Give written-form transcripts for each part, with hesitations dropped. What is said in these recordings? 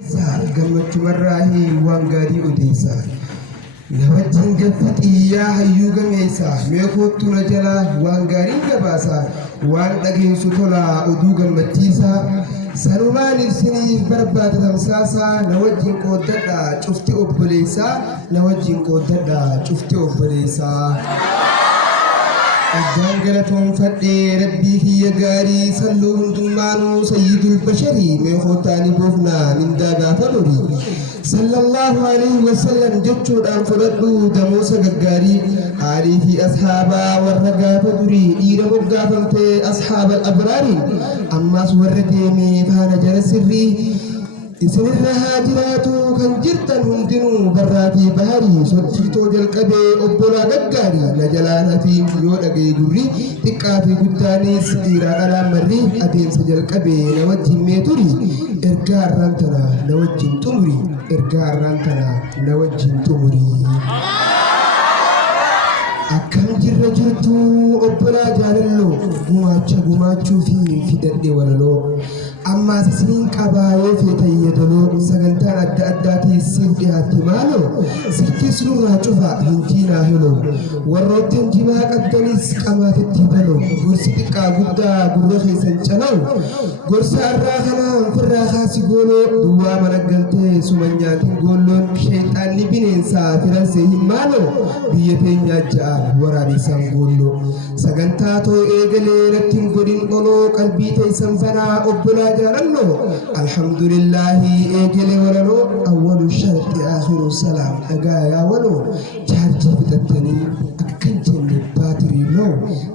gammachuu marraahi waan gaarii odeessa na wajjin gaffixii yaa hayyuu gameessa mee koottu na jala waan gaarii gabaasa waan dhageensu tola oduu gammachiisa sanumaan ibsiniif barbaada tamsaasa na wajjin qooddadha cufti obboleessa na wajjin qooddadha cufti obboleessa Jangalatun fadhe rabbii kiyya gaarii salluu hundumaanuu sayyidul basharii mee kootaani boofna mindaa gaafa durii sallallahu alaihi wasallam jechuudhaan fudhadhu damoosa gaggaarii aalii fi ashaabaa warra gaafa durii dhiira moggaafamtee ashaaba abraariin ammaas warra deemee faana jara sirrii isinirra haa jiraatu kan jirtan hundinuu barraatii baharii sochiitoo jalqabee obbolaa gaggaarii na jalaan hafiin yoo dhagee gurri xiqqaa fi guddaanis dhiiraa dhalaan marri adeemsa jalqabee na wajjin mee turi ergaa har'aan tana na wajjin xumuri ergaa har'aan tana na wajjin xumuri. Akkam jirra jirtu obbolaa jaalalloo gumaacha gumaachuu fi fidadhe walaloo ammaas isiniin qabaa yoo feetan yadaloo sagantaan adda addaatii siif dhiyaatti maaloo sirtis nurraa cufa hinjiinaa heloo warroottiin jimaa qabdanis qamaatitti baloo gorsi xiqqaa guddaa gurra keessan caloo gorsa irraa kanaan firraa kaasi gooloo duwwaa mana galtee suman nyaatiin goolloon sheexaanni bineensaa firansee hin maaloo biyya teenyaa ja'a waraabessan goollo sagantaa too eegalee rattiin godhin oloo qalbii teessan fanaa obbolaa jaalallo alhamdulillahi eegalee walaloo awwalu sharti akhiru salaam dhagaa yaa waloo chaarjii fixattanii akkan jenne baatirii loo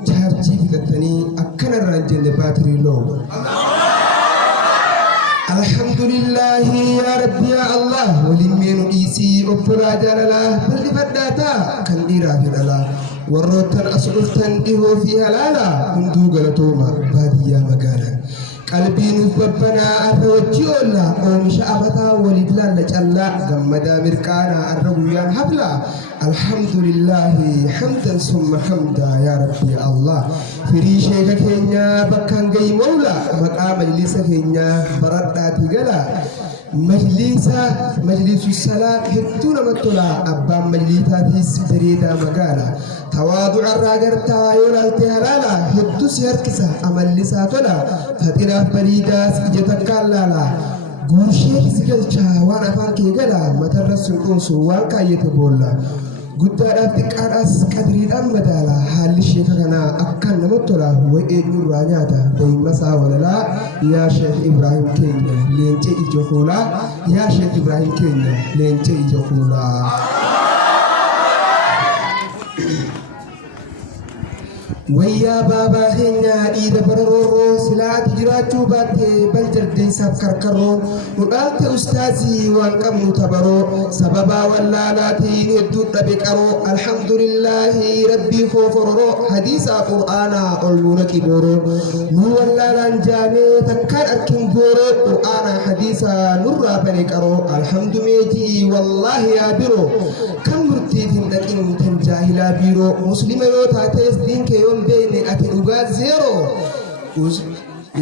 chaarjii fixattanii akkanarraan jenne baatirii loo alhamdulillahi ya rabbi ya allah waliin dhiisii obbolaa jaalalaa balli fadhaataa kan dhiiraa fi dhalaa warroottan as dhuftan dhihoo fi halaala hunduu galatooma baadiyyaa magaalaa qalbiinuuf babbanaa arra wajji oolla oomisha abataa waliif laalla callaa gammadaa mirqaanaa arra guyyaan hablaa alhamdulillahi hamdan summa hamdaa yaa rabbi allah firii sheeka keenyaa bakkaan gayi mawla maqaa majlisa keenyaa baradhaati gala majlisu salaam hedduu namatti tola abbaan majlisaatiis bareedaa magaala tawaadu'a irraa gartaa yoo laaltee halaala hedduu si harkisa amallisaa tola faxinaaf bariidaas ija takkaan laala guurshee si galchaa waan afaan kee gala matarra sun dhoosu waan kaayyate boolla guddaadhaaf xiqqaadhaas qadriidhaan madaala haalli sheeka kanaa akkaan namatti tola wa'ee nurraa nyaata daa'immasaa walalaa yaa sheek ibraahim keenya leencee ija hoolaa yaa sheek ibraahim keenya leencee ija hoolaa. Wayyaa baabaa keenya dhiira bararoo silaati jiraachuu baattee bal jaldeessaaf karkarroo nudhaalte ustaazii waan qabnu tabaroo sababaa wallaalaatiin hedduu dhabe qaroo alhamdulillahi rabbii koo fororoo hadiisaa qur'aanaa ol nuuna qibooroo nu wallaalaan jaanee takkaan arkin booroo qur'aanaa hadiisaa nurraa bane qaroo alhamdumeetii wallaahi yaa biroo kan murtiif hin dhaqin tan jaahilaa biiroo muslima yoo taatees diinkee yoon beekne ati dhugaa zeeroo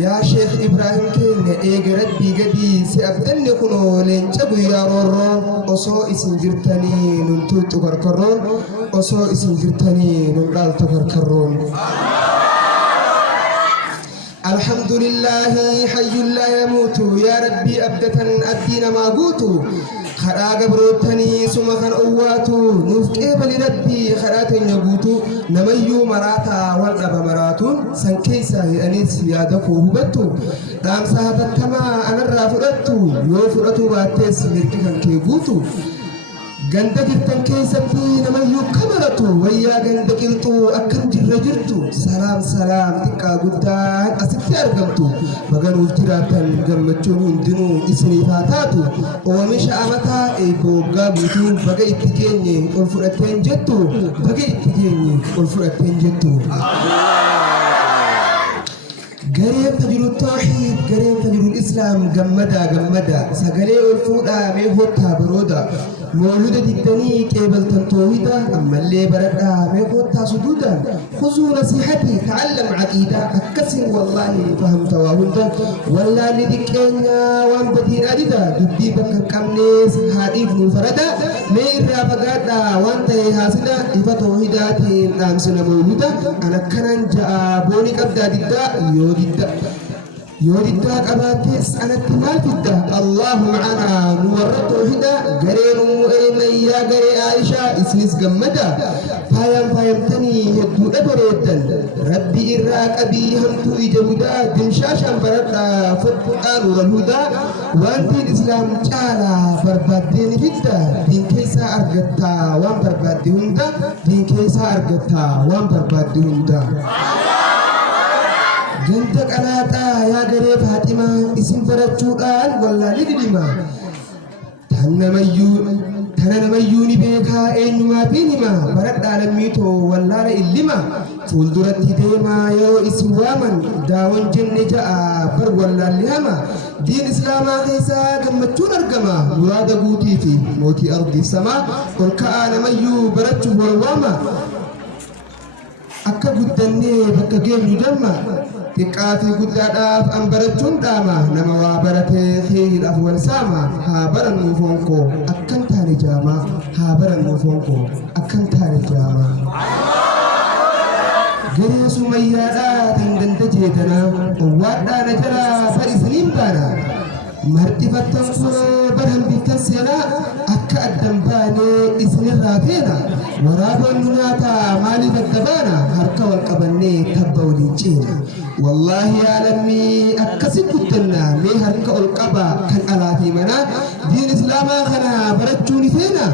yaa sheek ibraahim keenya eega rabbii gadii si abdanne kunoo leenca guyyaa roorroo osoo isin jirtanii nun tuuxxu karkarroon osoo isin jirtanii nun dhaaltu karkarroon الحمد لله حي لا يموت يا ربي أبدة أبدينا ما قوتو خراج بروتني سمخن أواتو نفكيبل ربي خراتن يبوتو نميو مراتا والرب مراتون سنكيسا أنيس يادكو هبتو دام ساعة التما أنا الرافرتو يو فرتو باتس مركي كيبوتو ganda jirtan keessatti namayyuu kamaratu wayyaa ganda qilxuu akkam jirra jirtu salaam salaam xiqqaa guddaan asitti argamtu baganuuf jiraatan gammachuun hundinuu isiniif haa taatu oomisha amataa eebba waggaa guutuu baga itti geenye ol fudhatteen jettu baga itti geenye ol fudhatteen jettu قريب تجر التوحيد قريب تجر الإسلام جمدا سجلي الفودا ميهوتا برودا مولودة الدني كيبل تنتوهدا أما اللي بردا ميهوتا سدودا خذوا نصيحتي تعلم عقيدة أكسر والله فهمت وهندا ولا لذكينا وان بدين أددا دبي بك كمنيس هاديف نفردا ميرا بغادا وان تيهاسدا إفا توهداتي نامسنا مولودا أنا كنان جابوني قبدا ددا يوددا قباتيس أنا كمال فدا الله معنا نورد توحيدا غرينو من يا غري عائشة إسنس جمدا فايم تني يدو أبريدا ربي إراك أبي همتو إجبدا دمشاشا بردا فتقان والهدى وانت الإسلام تعالى بربادين فدا دين كيسا أرغتا وان بربادي هندا دين كيسا أرغتا وان بربادي هندا جنتك ألاتا يا غريب فاطمة اسم برجودان ولا لدلما تنميوني بيكا إنما بينما برد على ميتو ولا إلما فولدرت ديما يو اسواما داون جن جاء بر ولا لهما دين إسلام خيسا كمتون أرقما مراد قوتي في موتي أرض السماء والكأن ميو برجو والواما akka guddannee bakka geenyu damma xiqqaa fi guddaadhaaf an barachuun dhaama nama waa baratee kheyriidhaaf wal saama haa barannu fonkoo akkan taane jaama haa barannu fonkoo akkan taane jaama garee sumayyaadhaa tan ganda jeetana owwaadhaa na jalaa farisaniin baana marxifattan kunoo barhan bittan seenaa akka addan baanee isinirraa feena waraabonni nyaataa maaliif adda baana harka wal qabannee tabba waliin ceena wallaahi yaalamii akkasi guddanna mee harka ol qaba kan alaafi manaa diin islaamaa kana barachuun feena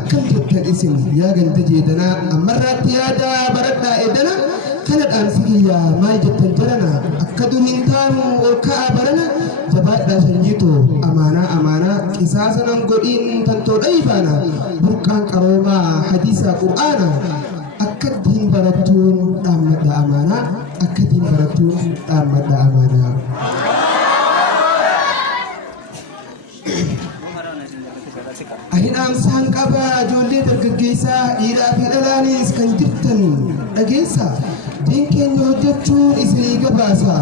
akkam jettan isin yaa ganda jeedanaa ammarraatti yaada baradhaa edana kana dhaamsi kiyyaa maal jettan jarana akka dur hin taanu ol ka'aa barana jabaadhaa sanyiito amaanaa qisaasa nan godhiin tantoo dhayifaana burqaan qaroomaa hadiisa qur'aana akka diin barattuun dhaammadha amaanaa akka diin barattuun dhaammadha amaanaa ani dhaamsaan qaba ijoollee dargaggeessaa dhiiraa fi dhalaanis kan jirtan dhageessa diin keenya hojjechuun isinii gabaasa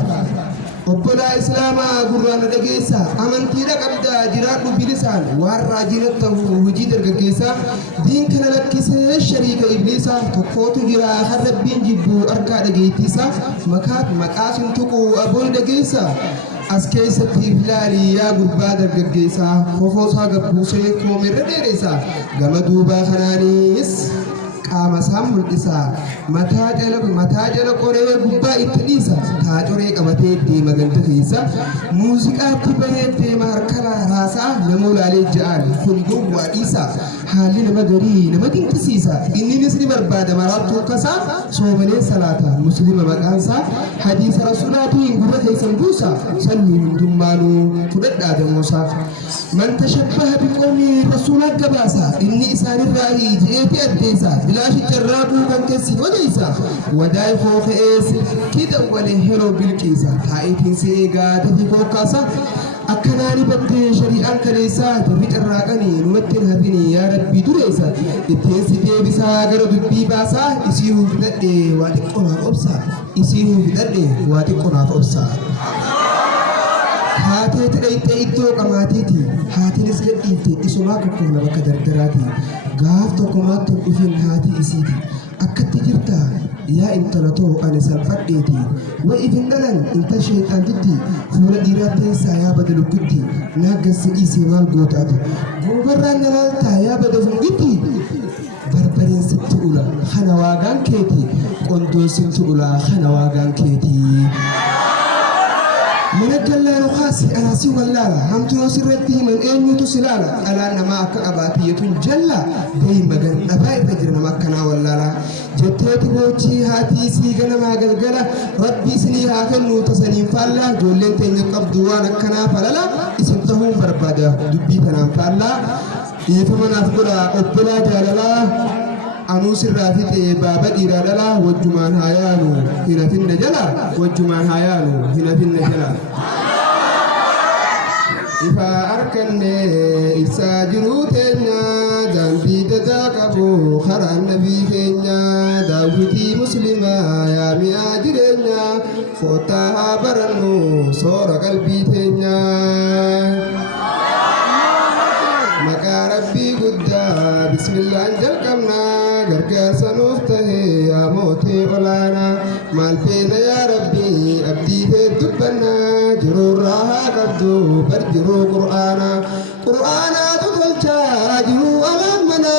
obbolaa islaamaa gurraan dhageessa amantiidha qabda jiraadhu bilisaan waan raajiinat ta'u hojii dargaggeessaa diin kana lakkisee shariika ibliisaa tokkootu jira kan rabbiin jibbu arkaa dhageettiisa maqaa sun tuqu aboon dhageessa as keessatti ilaali yaa gurbaa dargaggeessaa kofoosaa gabbuusee koomerra dheereessa gama duubaa kanaanis qaama isaa mul'isa mataa jala qoree gubbaa itti dhiisa taacoree qabatee deema ganda keessa muuziqaatti bahee deema harka raasaa nama ulaalee ja'aan kun gowwaa dhiisa haalli nama garii nama dinqisiisa inninis ni barbaada maraattuu akkasaa soomalee salaata muslima maqaansaa hadiisa rasulaatiin gurra keessan buusa salluu hundummaanuu fudhadhaa damoosaa man tashabbaha biqawmin rasuulaa gabaasa inni isaanirraa hiijeeti addeessa bilaashi jarraabuu kan keessi odeysa wadaay foofe'ees kida wale heloo bilqiisa taa'itiin si eegaa dafii kookkaasa akkanaani baddee shari'aan kaleessaa darbi carraaqanii numattiin hafini yaa rabbii dureessa ittiin si deebisaa gara dubbii baasaa isii hufidhadhe waa xiqqoonaaf obsa isii hufidhadhe waa xiqqoonaaf obsa haatee tidhayxee iddoo qamaatiiti haatiinis gadhiifte isumaa kokkoofna bakka dardaraati gaaf tokkomaatti dhufin haati isiiti akkatti jirta yaa intala too ani salphadheeti wa ifin dhalan inta sheexaantitti fuula dhiiraa teessaa yaa bada lukkutti naaggassi dhiisee maal gootaati goobarraan nalaaltaa yaa bada fungitti barbareen sitti ula kana waagaan keeti qondoon sitti ula kana waagaan keeti من الجلال خاصي أنا سوى اللالة هم توصرتي من أين يتسلالا ألا نما أكاباتي جلا دايما جن أباي تجرنا ما كنا واللالا جتيت بوتشي هاتي سيجنا ما جلجلا ربي سنيها كنو تسنين فلا جولين تني قبضوانا كنا فلا اسمتهم بربادا دبي تنام فلا يفهمنا فقرا أبلا جلالا أنو سرافت بابا إيرالا وجمان هايانو هنا في النجلا وجمان هايانو هنا في النجلا إفا أركن إساجرو تينا دانبي تداكبو خرا النبي فينا داوتي مسلمة يا مياجرنا فوتاها برنو صور قلبي تينا مكا ربي قدا بسم الله انجل كمنا غرقا سنوفته يا موتي اولانا مال فينا يا ربي أبدي تدبنا جرور راها قبدو برجرو قرآنا تدلتا جرو أمامنا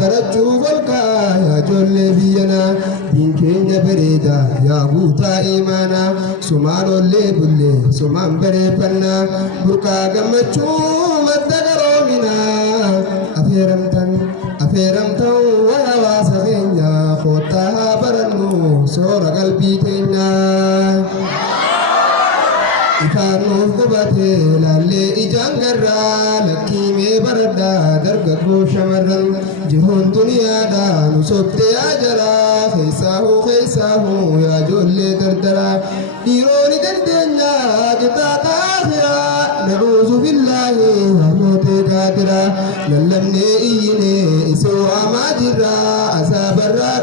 برجو فلقا يا جول بينا دين كينيا بريدا يا بوتا إيمانا سمان اللي بلي سمان بريبنا بركا قمتشو مدقرو منا أفيرمتن ويا واسغينا خوتها برنو سور قلبي تينا إفانوف قبته لالي إجانقرا لكيمي بردا درقبو شمرن جهون دنيا دا نصبت يا جرا خيساه يا جولي دردرا ديروني دندنا قطاة آخرا نعوذ بالله وموت قادرا للمني إيني إسوا ماجرا عذاب الران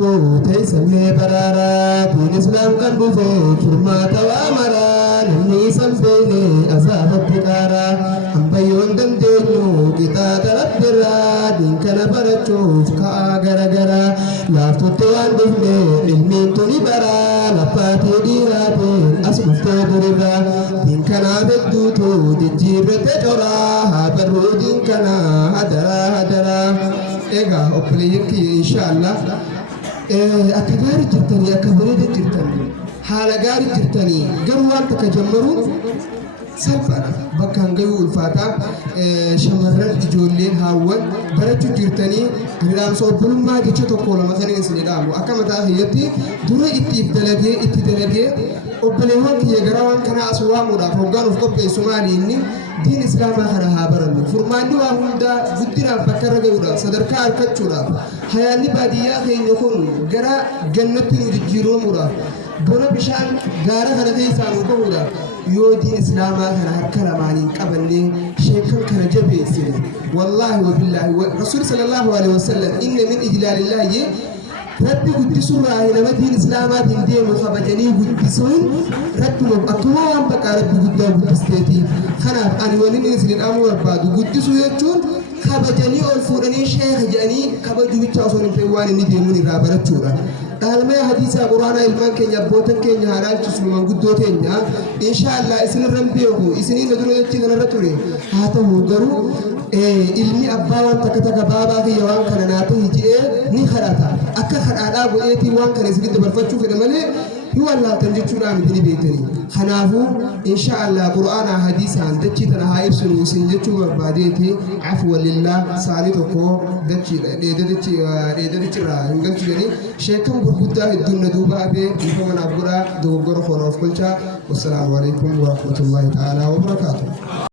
أبو تيسمي برارا دين إسلام قلبو في فرما توامرا نمني سمسيني عذاب التكارا هم بيون دندينو قطاة ربرا دين كان برچوف كاغرغرا لافتو توان دفني علمين توني برا لفاتي ديراتي أسمفتو دربا دين كان بدوتو دجيب تجورا هابرو دين كان هدرا إيجا أبليكي إن شاء الله أكبر جرتني أكبر جرتني حال غاري جرتني جروان تكجمرون سلفنا بكان جيو الفاتا شمرر تجولين هاون برجو جرتني هنام صوب بلما جتشو كولا مثلا إنسان دامو أكمل هيتي دون إتدلجي أبليهم كي يجراون كنا أسوأ مرا فوقان وفوق بيسمعني إني دين إسلام هذا هابرني فرماني وهم دا بدنا بكرة جودا صدر كار كتشورا حياني بادية خين يكون جرا جنة نجيرو مرا بنا بشان جارا هذا إنسان وكورا يو دين إسلام هذا كلاماني قبلني شيخ كان جبي سيد والله وبالله رسول صلى الله عليه وسلم إن من إجلال الله ربي قدسوا الله لما دين إسلامات دين وخبجني قدسون ربي أكوان بقى ربي قدستي خنا أنا ونين نسرين أمور بعد قدسوا يجون خبجني ألفورني شيخ جاني خبجوا بيتشاصون بيوان نديموني رابرة شورا دالما حديث القرآن إلمان كنيا بوتن كنيا هرال تسلمان قدو كنيا إن شاء الله إسن الرمبيوه إسنين ندرو يتشين رتوري هاته غرو ilmi abbaa waan takka baabaa fi waan kana naatu hijee ni kadhata akka kadhaadhaa godheetii waan kana isinitti dabarfachuu fedha malee yoo allaatan jechuudhaan miti beektanii kanaafuu insha Allah qur'aana hadiisaan dachii tana haa ibsinu isin jechuu barbaadeeti afwa lillah saanii tokko dachii dheedatichirraa hin galchu jedhanii sheekan gurguddaa hedduun na duuba hafee bifa manaaf godhaa dogoggora foonoof kolchaa wassalaamu alaikum warahmatullahi ta'ala wabarakaatuh